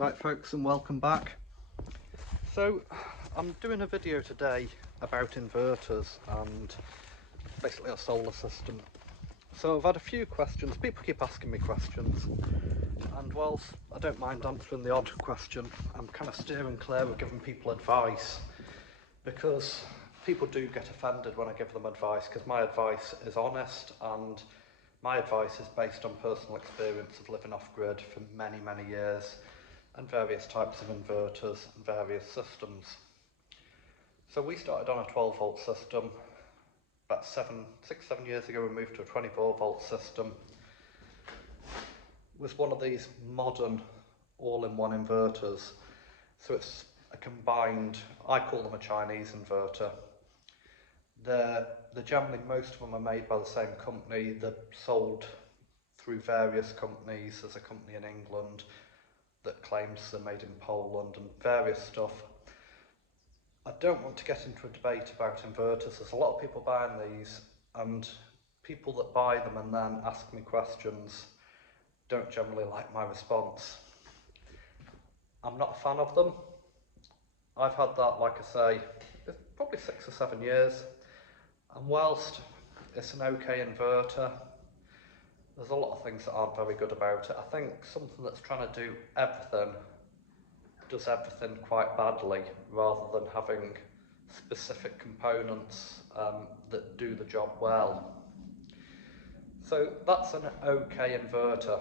Right folks, and welcome back. So I'm doing a video today about inverters and basically a solar system. So I've had a few questions, people keep asking me questions, and whilst I don't mind answering the odd question, I'm kind of steering clear of giving people advice, because people do get offended when I give them advice, because my advice is honest and my advice is based on personal experience of living off grid for many years and various types of inverters and various systems. So we started on a 12 volt system. About 7 years ago we moved to a 24 volt system. It was one of these modern all-in-one inverters. So it's a combined, I call them a Chinese inverter. They're generally, most of them are made by the same company. They're sold through various companies. There's a company in England that claims they're made in Poland and various stuff. I don't want to get into a debate about inverters. There's a lot of people buying these, and people that buy them and then ask me questions don't generally like my response. I'm not a fan of them. I've had that, like I say, probably 6 or 7 years, and whilst it's an okay inverter, there's a lot of things that aren't very good about it. I think something that's trying to do everything does everything quite badly, rather than having specific components that do the job well. So that's an okay inverter.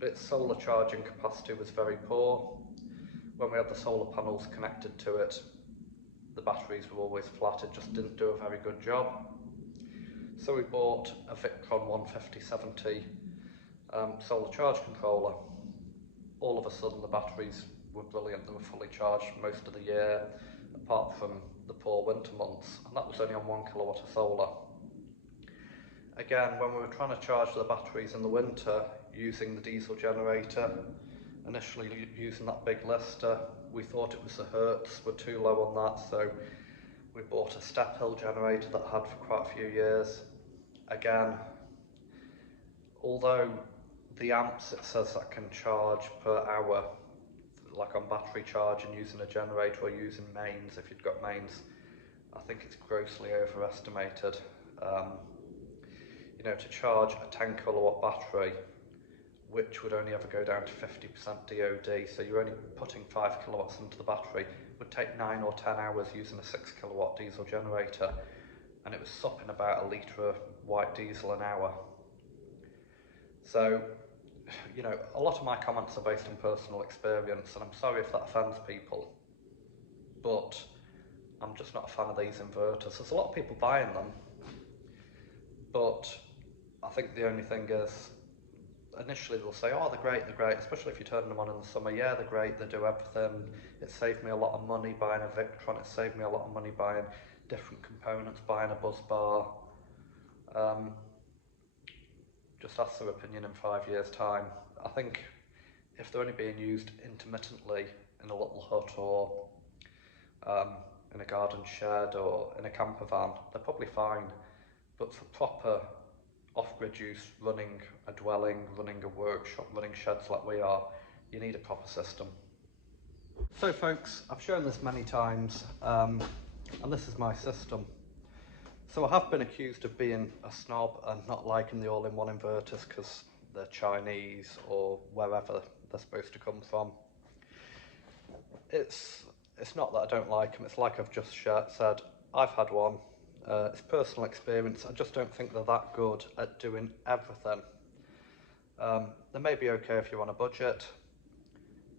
Its solar charging capacity was very poor. When we had the solar panels connected to it, the batteries were always flat. It just didn't do a very good job. So we bought a Victron 15070 solar charge controller. All of a sudden the batteries were brilliant. They were fully charged most of the year, apart from the poor winter months, and that was only on 1 kilowatt of solar. Again, when we were trying to charge the batteries in the winter using the diesel generator, initially using that big lister, we thought it was the hertz were too low on that, so we bought a step hill generator that I had for quite a few years. Again, although the amps it says that can charge per hour, like on battery charge and using a generator or using mains, if you've got mains, I think it's grossly overestimated. You know, to charge a 10 kilowatt battery, which would only ever go down to 50% DOD, so you're only putting 5 kilowatts into the battery, would take 9 or 10 hours using a 6 kilowatt diesel generator, and it was supping about a litre of white diesel an hour. So, you know, a lot of my comments are based on personal experience, and I'm sorry if that offends people, but I'm just not a fan of these inverters. There's a lot of people buying them, but I think the only thing is, initially they'll say, oh, they're great, especially if you turn them on in the summer. Yeah, they're great, they do everything. It saved me a lot of money buying a Victron, it saved me a lot of money buying different components, buying a buzz bar. Just ask their opinion in 5 years' time. I think if they're only being used intermittently in a little hut or in a garden shed or in a camper van, they're probably fine. But for proper off-grid use, running a dwelling, running a workshop, running sheds like we are, you need a proper system. So folks, I've shown this many times, and this is my system. So I have been accused of being a snob and not liking the all-in-one inverters because they're Chinese or wherever they're supposed to come from. It's not that I don't like them, it's like I've just said, I've had one. It's personal experience. I just don't think they're that good at doing everything. They may be okay if you're on a budget,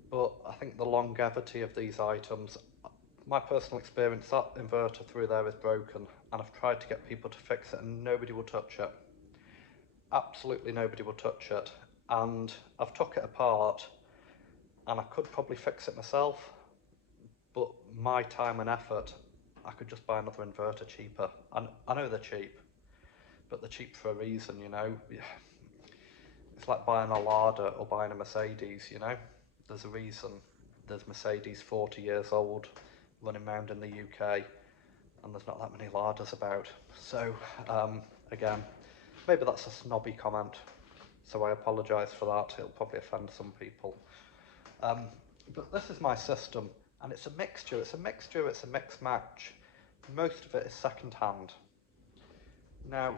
but I think the longevity of these items, my personal experience, that inverter through there is broken, and I've tried to get people to fix it and nobody will touch it. Absolutely nobody will touch it. And I've took it apart and I could probably fix it myself, but my time and effort, I could just buy another inverter cheaper. And I know they're cheap, but they're cheap for a reason, you know. It's like buying a Lada or buying a Mercedes, you know. There's a reason there's Mercedes 40 years old running around in the UK and there's not that many Ladas about. So again, maybe that's a snobby comment, so I apologise for that. It'll probably offend some people. But this is my system, and it's a mixture, it's a mixed match. Most of it is second hand. Now,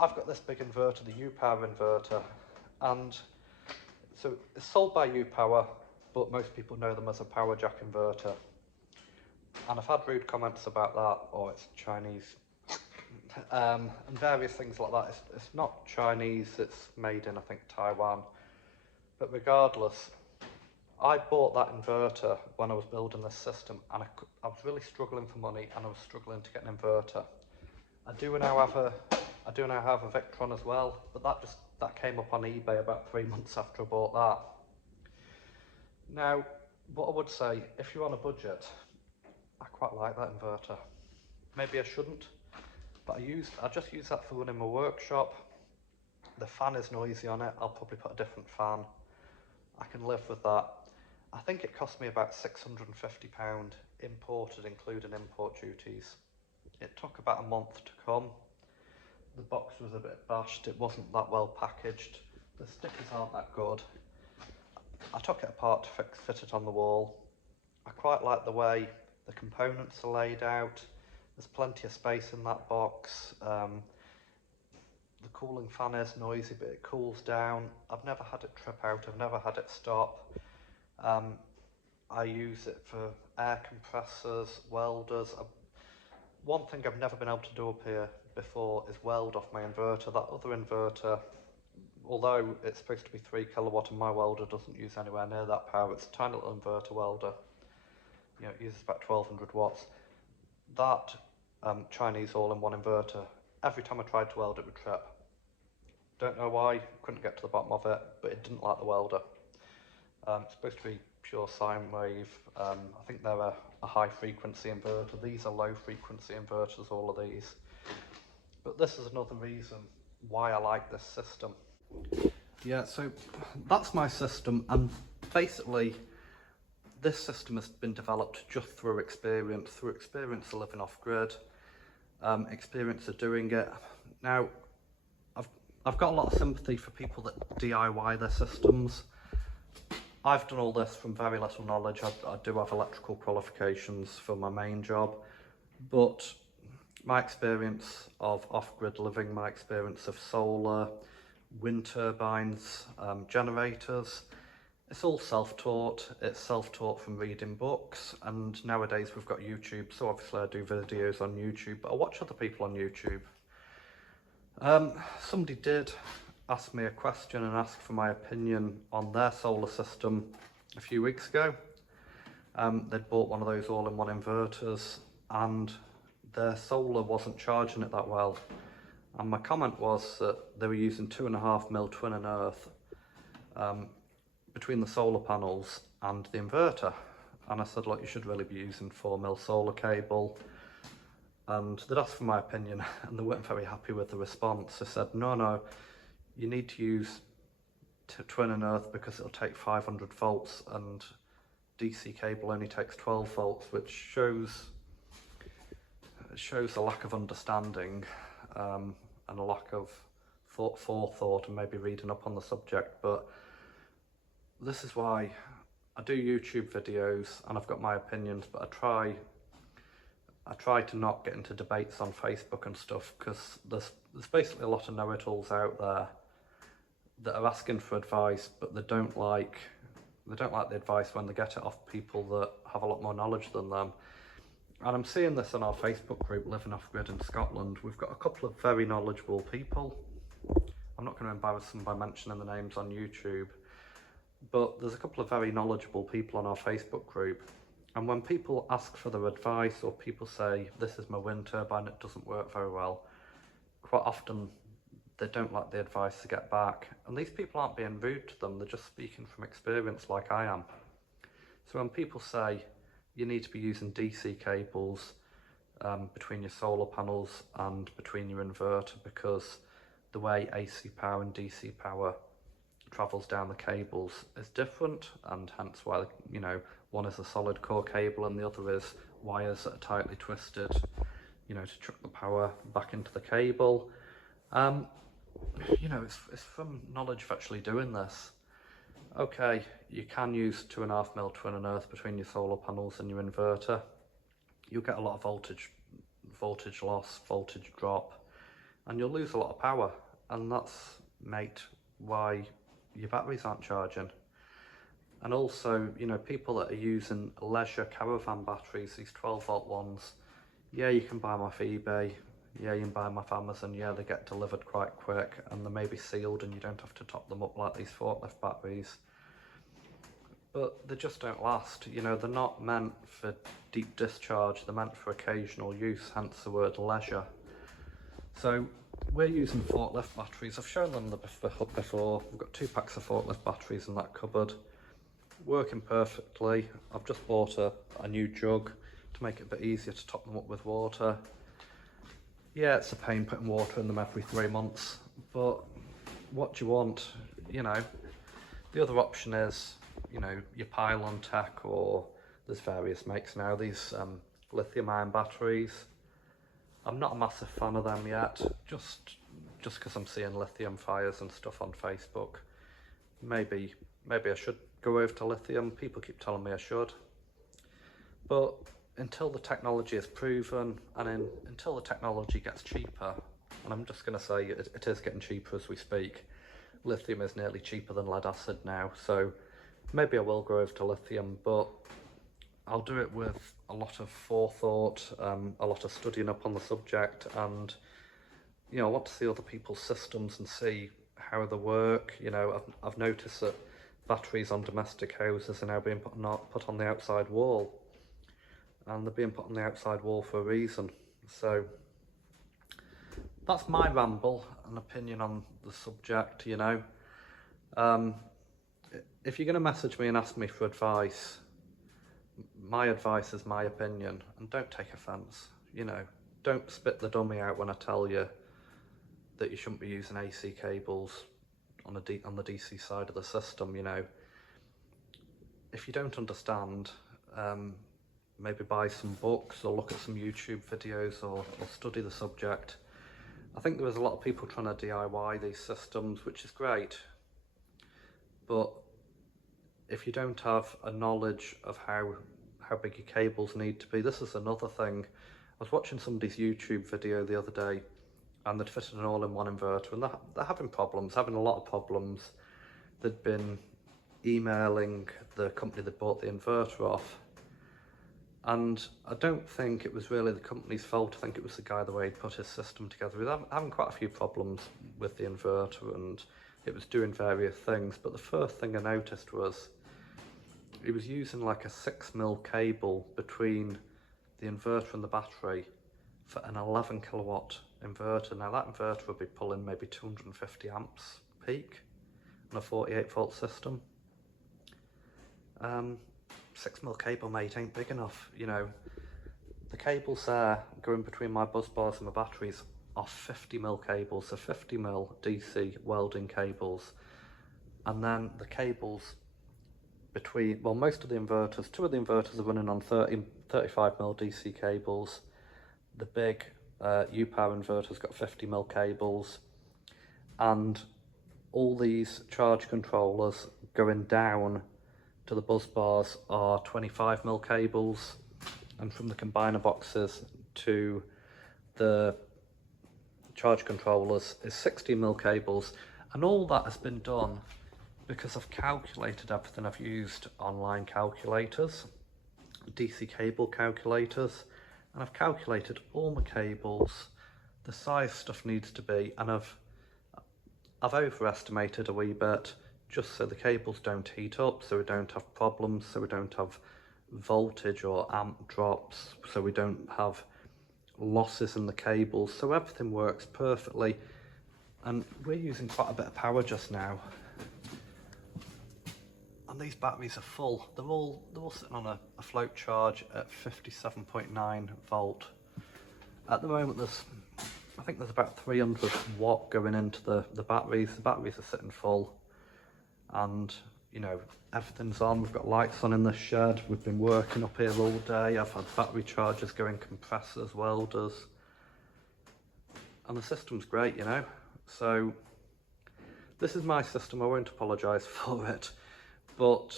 I've got this big inverter, the U-Power inverter, and so it's sold by U-Power, but most people know them as a power jack inverter. And I've had rude comments about that, or it's Chinese, and various things like that. It's not Chinese, it's made in, I think, Taiwan. But regardless, I bought that inverter when I was building this system, and I was really struggling for money, and I was struggling to get an inverter. I do now have a Victron as well, but that came up on eBay about 3 months after I bought that. Now, what I would say, if you're on a budget, I quite like that inverter. Maybe I shouldn't, but I just use that for running my workshop. The fan is noisy on it, I'll probably put a different fan. I can live with that. I think it cost me about £650 imported, including import duties. It took about a month to come. The box was a bit bashed, it wasn't that well packaged. The stickers aren't that good. I took it apart to fit it on the wall. I quite like the way the components are laid out. There's plenty of space in that box. The cooling fan is noisy, but it cools down. I've never had it trip out, I've never had it stop. I use it for air compressors, welders. One thing I've never been able to do up here before is weld off my inverter. That other inverter, although it's supposed to be 3 kilowatt and my welder doesn't use anywhere near that power, it's a tiny little inverter welder. You know, it uses about 1200 watts. That Chinese all-in-one inverter, every time I tried to weld it would trip. Don't know why, couldn't get to the bottom of it, but it didn't like the welder. It's supposed to be pure sine wave. I think they're a high frequency inverter. These are low frequency inverters, all of these. But this is another reason why I like this system. Yeah, so that's my system, and basically this system has been developed just through experience of living off grid, experience of doing it. Now, I've got a lot of sympathy for people that DIY their systems. I've done all this from very little knowledge. I do have electrical qualifications for my main job, but my experience of off-grid living, my experience of solar, wind turbines, generators, it's all self-taught. It's self-taught from reading books, and nowadays we've got YouTube, so obviously I do videos on YouTube, but I watch other people on YouTube. Somebody did ask me a question and ask for my opinion on their solar system a few weeks ago. They'd bought one of those all-in-one inverters and their solar wasn't charging it that well. And my comment was that they were using 2.5mm twin and earth between the solar panels and the inverter. And I said, look, you should really be using 4mm solar cable. And they'd asked for my opinion and they weren't very happy with the response. They said, no, you need to use twin and earth because it'll take 500 volts and DC cable only takes 12 volts, which shows a lack of understanding and a lack of forethought and maybe reading up on the subject. But this is why I do YouTube videos and I've got my opinions, but I try to not get into debates on Facebook and stuff, because there's basically a lot of know-it-alls out there that are asking for advice, but they don't like the advice when they get it off people that have a lot more knowledge than them. And I'm seeing this in our Facebook group, Living Off Grid in Scotland. We've got a couple of very knowledgeable people. I'm not going to embarrass them by mentioning the names on YouTube, but there's a couple of very knowledgeable people on our Facebook group. And when people ask for their advice, or people say, this is my wind turbine, it doesn't work very well, quite often they don't like the advice to get back. And these people aren't being rude to them, they're just speaking from experience like I am. So when people say you need to be using DC cables between your solar panels and between your inverter, because the way AC power and DC power travels down the cables is different, and hence why, you know, one is a solid core cable and the other is wires that are tightly twisted, you know, to chuck the power back into the cable. You know, it's from knowledge of actually doing this. Okay, you can use 2.5mm twin and earth between your solar panels and your inverter. You'll get a lot of voltage loss, voltage drop, and you'll lose a lot of power, and that's why your batteries aren't charging. And also, you know, people that are using leisure caravan batteries, these 12-volt ones, yeah, you can buy them off eBay, yeah, you can buy them off Amazon, yeah, they get delivered quite quick, and they may be sealed and you don't have to top them up like these forklift batteries. But they just don't last, you know, they're not meant for deep discharge, they're meant for occasional use, hence the word leisure. So we're using forklift batteries. I've shown them before. We've got 2 packs of forklift batteries in that cupboard, working perfectly. I've just bought a new jug to make it a bit easier to top them up with water. Yeah, it's a pain putting water in them every 3 months, but what do you want? You know, the other option is, you know, your pylon tech, or there's various makes now, these lithium ion batteries. I'm not a massive fan of them yet, just because I'm seeing lithium fires and stuff on Facebook. Maybe I should go over to lithium. People keep telling me I should. But until the technology is proven, and until the technology gets cheaper, and I'm just going to say it is getting cheaper as we speak. Lithium is nearly cheaper than lead acid now, so maybe I will go over to lithium, but I'll do it with a lot of forethought, a lot of studying up on the subject, and you know, I want to see other people's systems and see how they work. You know, I've noticed that batteries on domestic houses are now being put on the outside wall, and they're being put on the outside wall for a reason. So that's my ramble and opinion on the subject, you know. If you're going to message me and ask me for advice, my advice is my opinion, and don't take offence. You know, don't spit the dummy out when I tell you that you shouldn't be using AC cables on the DC side of the system. You know, if you don't understand, maybe buy some books or look at some YouTube videos, or study the subject. I think there is a lot of people trying to DIY these systems, which is great, but if you don't have a knowledge of how big your cables need to be, this is another thing. I was watching somebody's YouTube video the other day, and they'd fitted an all-in-one inverter, and they're having a lot of problems. They'd been emailing the company that bought the inverter off, and I don't think it was really the company's fault. I think it was the guy, the way he'd put his system together. He was having quite a few problems with the inverter, and it was doing various things, but the first thing I noticed was he was using like a 6mm cable between the inverter and the battery for an 11 kilowatt inverter. Now that inverter would be pulling maybe 250 amps peak on a 48-volt system. 6mm cable, mate, ain't big enough. You know, the cables there going between my bus bars and my batteries are 50mm cables, so 50mm DC welding cables, and then the cables between, well, most of the inverters, 2 of the inverters are running on 35mm DC cables. The big U-Power inverter's got 50mm cables, and all these charge controllers going down to the bus bars are 25mm cables, and from the combiner boxes to the charge controllers is 60mm cables. And all that has been done because I've calculated everything. I've used online calculators, DC cable calculators, and I've calculated all my cables, the size stuff needs to be, and I've overestimated a wee bit, just so the cables don't heat up, so we don't have problems, so we don't have voltage or amp drops, so we don't have losses in the cables, so everything works perfectly. And we're using quite a bit of power just now, and these batteries are full. They're all sitting on a float charge at 57.9 volt. At the moment I think there's about 300 watt going into the batteries. The batteries are sitting full, and you know, everything's on. We've got lights on in the shed. We've been working up here all day. I've had battery chargers going, compressors, welders, and the system's great, you know. So this is my system. I won't apologise for it. But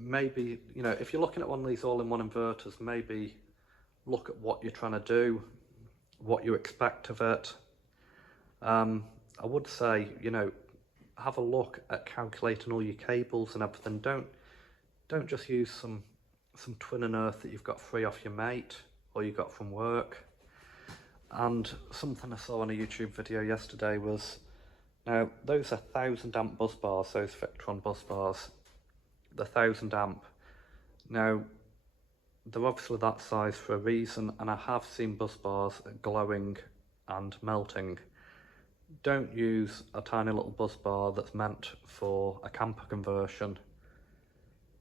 maybe, you know, if you're looking at one of these all-in-one inverters, maybe look at what you're trying to do, what you expect of it. I would say, you know, have a look at calculating all your cables and everything. Don't just use some twin and earth that you've got free off your mate or you got from work. And something I saw on a YouTube video yesterday was, now those are 1000 amp bus bars, those Victron bus bars, the 1000 amp. Now they're obviously that size for a reason, and I have seen bus bars glowing and melting. Don't use a tiny little bus bar that's meant for a camper conversion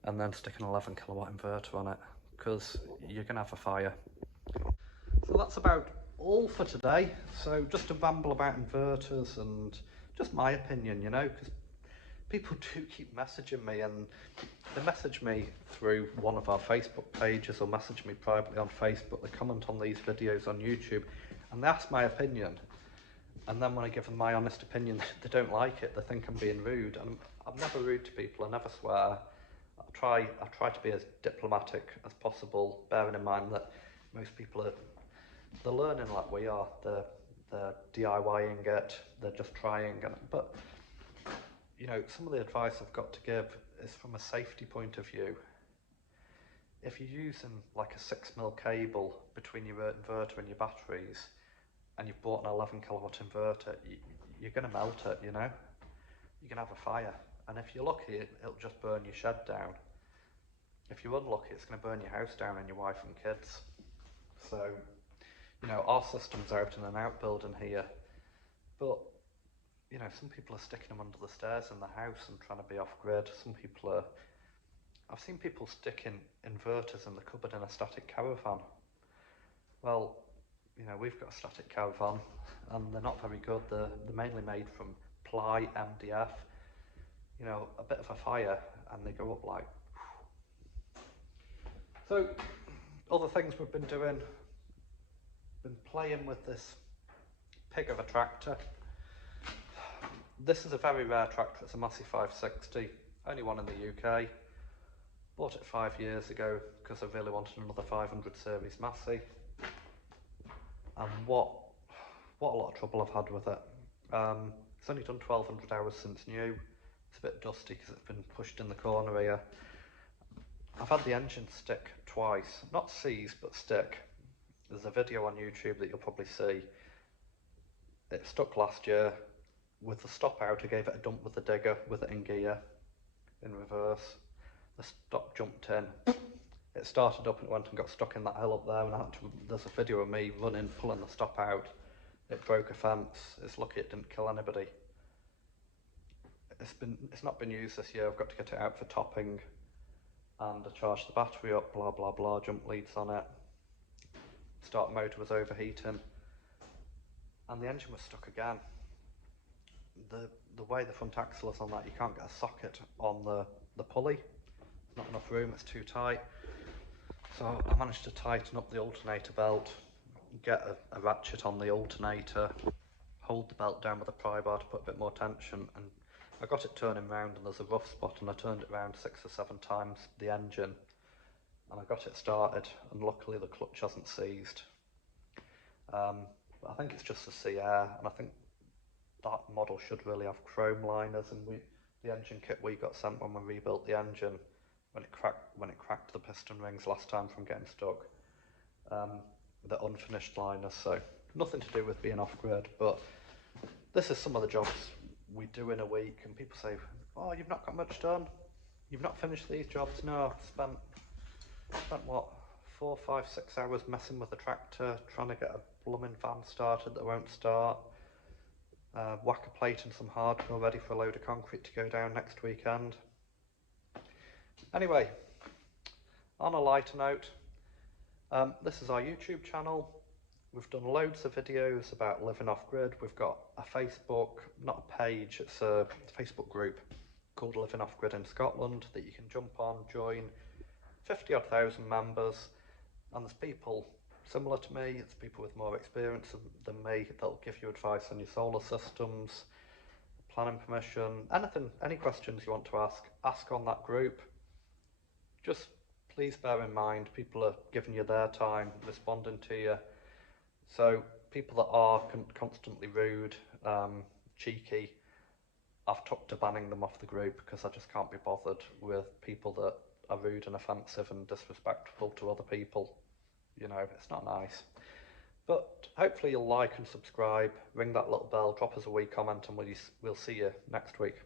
and then stick an 11 kilowatt inverter on it, because you're gonna have a fire. So that's about all for today. So just to ramble about inverters and just my opinion, you know, because people do keep messaging me, and they message me through one of our Facebook pages or message me privately on Facebook. They comment on these videos on YouTube and they ask my opinion, and then when I give them my honest opinion, they don't like it. They think I'm being rude, and I'm never rude to people. I never swear. I try to be as diplomatic as possible, bearing in mind that most people they're learning like we are. They're DIYing it. They're just trying. But you know, some of the advice I've got to give is from a safety point of view. If you're using like a 6mm cable between your inverter and your batteries, and you've bought an 11 kilowatt inverter, you're going to melt it, you know? You're going to have a fire. And if you're lucky, it'll just burn your shed down. If you're unlucky, it's going to burn your house down and your wife and kids. So, you know, our system's out in an outbuilding here, but you know, some people are sticking them under the stairs in the house and trying to be off grid. Some people are, I've seen people sticking inverters in the cupboard in a static caravan. Well, you know, we've got a static caravan and they're not very good. They're mainly made from ply, MDF. You know, a bit of a fire and they go up like. So, other things we've been doing, been playing with this pig of a tractor. This is a very rare tractor. It's a Massey 560, only one in the UK. Bought it 5 years ago because I really wanted another 500 series Massey. And what a lot of trouble I've had with it. It's only done 1200 hours since new. It's a bit dusty because it's been pushed in the corner here. I've had the engine stick twice, not seize but stick. There's a video on YouTube that you'll probably see. It stuck last year. With the stop out, I gave it a dump with the digger, with it in gear, in reverse. The stop jumped in. It started up and it went and got stuck in that hill up there, and there's a video of me running, pulling the stop out. It broke a fence. It's lucky it didn't kill anybody. It's not been used this year. I've got to get it out for topping, and I charged the battery up, blah blah blah, jump leads on it. Start motor was overheating, and the engine was stuck again. The way the front axle is on that, you can't get a socket on the pulley. There's not enough room, it's too tight. So I managed to tighten up the alternator belt, get a ratchet on the alternator, hold the belt down with a pry bar to put a bit more tension, and I got it turning round, and there's a rough spot, and I turned it around 6 or 7 times the engine, and I got it started, and luckily the clutch hasn't seized. But I think it's just the sea air, and I think that model should really have chrome liners, and the engine kit we got sent when we rebuilt the engine, when it cracked the piston rings last time from getting stuck, the unfinished liners. So nothing to do with being off grid, but this is some of the jobs we do in a week, and people say, oh, you've not got much done, you've not finished these jobs. No, I've spent what, 4, 5, 6 hours messing with the tractor, trying to get a blooming van started that won't start. Whack a plate and some hardcore ready for a load of concrete to go down next weekend. Anyway, on a lighter note, this is our YouTube channel. We've done loads of videos about living off grid. We've got a Facebook, not a page, it's a Facebook group called Living Off Grid in Scotland that you can jump on, join. 50-odd thousand members, and there's people similar to me, it's people with more experience than me that'll give you advice on your solar systems, planning permission, anything, any questions you want to ask on that group. Just please bear in mind, people are giving you their time, responding to you. So people that are constantly rude, cheeky, I've took to banning them off the group because I just can't be bothered with people that are rude and offensive and disrespectful to other people. You know, it's not nice. But hopefully you'll like and subscribe, ring that little bell, drop us a wee comment, and we'll see you next week.